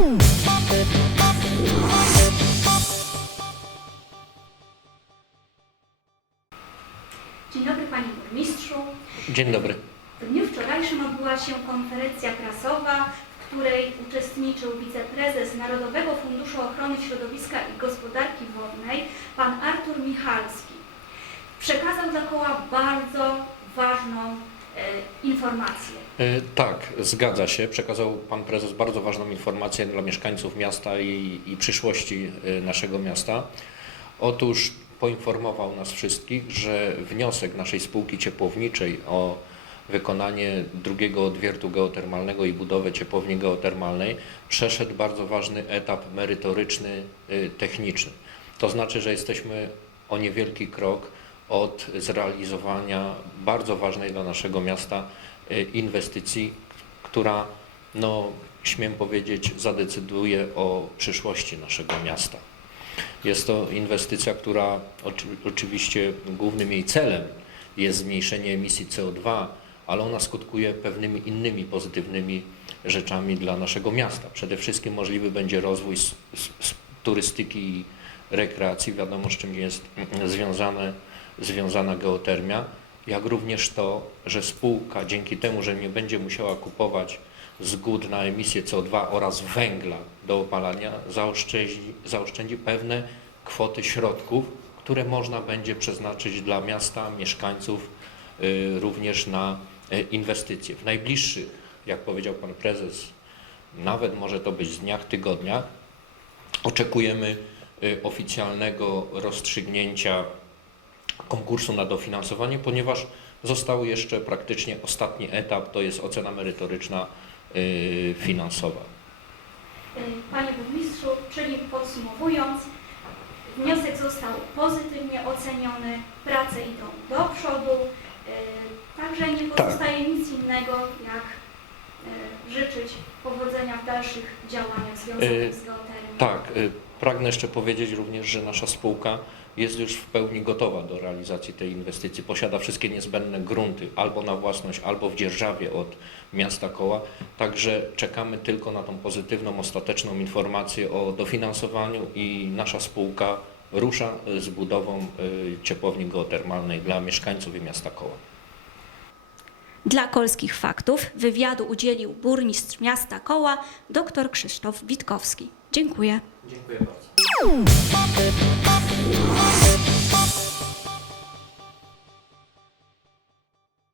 Dzień dobry Panie Burmistrzu. Dzień dobry. W dniu wczorajszym odbyła się konferencja prasowa, w której uczestniczył wiceprezes Narodowego Funduszu Ochrony Środowiska i Gospodarki Wodnej, pan Artur Michalski. Przekazał dla koła bardzo ważną e, informację. E, Tak, zgadza się. Przekazał Pan Prezes bardzo ważną informację dla mieszkańców miasta i, i przyszłości e, naszego miasta. Otóż poinformował nas wszystkich, że wniosek naszej spółki ciepłowniczej o wykonanie drugiego odwiertu geotermalnego i budowę ciepłowni geotermalnej przeszedł bardzo ważny etap merytoryczny, techniczny. To znaczy, że jesteśmy o niewielki krok od zrealizowania bardzo ważnej dla naszego miasta y, inwestycji, która, no, śmiem powiedzieć, zadecyduje o przyszłości naszego miasta. Jest to inwestycja, która oczy, oczywiście głównym jej celem jest zmniejszenie emisji CO2, ale ona skutkuje pewnymi innymi pozytywnymi rzeczami dla naszego miasta. Przede wszystkim możliwy będzie rozwój turystyki i rekreacji, wiadomo z czym jest mm, związane, związana geotermia, jak również to, że spółka dzięki temu, że nie będzie musiała kupować zgód na emisję CO2 oraz węgla do opalania, zaoszczędzi, zaoszczędzi pewne kwoty środków, które można będzie przeznaczyć dla miasta, mieszkańców, y, również na y, inwestycje. W najbliższych, jak powiedział Pan Prezes, nawet może to być z dniach, tygodniach, oczekujemy y, oficjalnego rozstrzygnięcia konkursu na dofinansowanie, ponieważ został jeszcze praktycznie ostatni etap, to jest ocena merytoryczna y, finansowa. Panie Burmistrzu, czyli podsumowując, wniosek został pozytywnie oceniony, prace idą do przodu, e, także nie pozostaje nic innego jak życzyć powodzenia w dalszych działaniach związanych z geotermią. Tak, y, pragnę jeszcze powiedzieć również, że nasza spółka jest już w pełni gotowa do realizacji tej inwestycji. Posiada wszystkie niezbędne grunty albo na własność, albo w dzierżawie od miasta Koła. Także czekamy tylko na tą pozytywną, ostateczną informację o dofinansowaniu i nasza spółka rusza y, z budową y, ciepłowni geotermalnej dla mieszkańców i miasta Koła. Dla Kolskich Faktów wywiadu udzielił burmistrz miasta Koła dr Krzysztof Witkowski. Dziękuję. Dziękuję bardzo.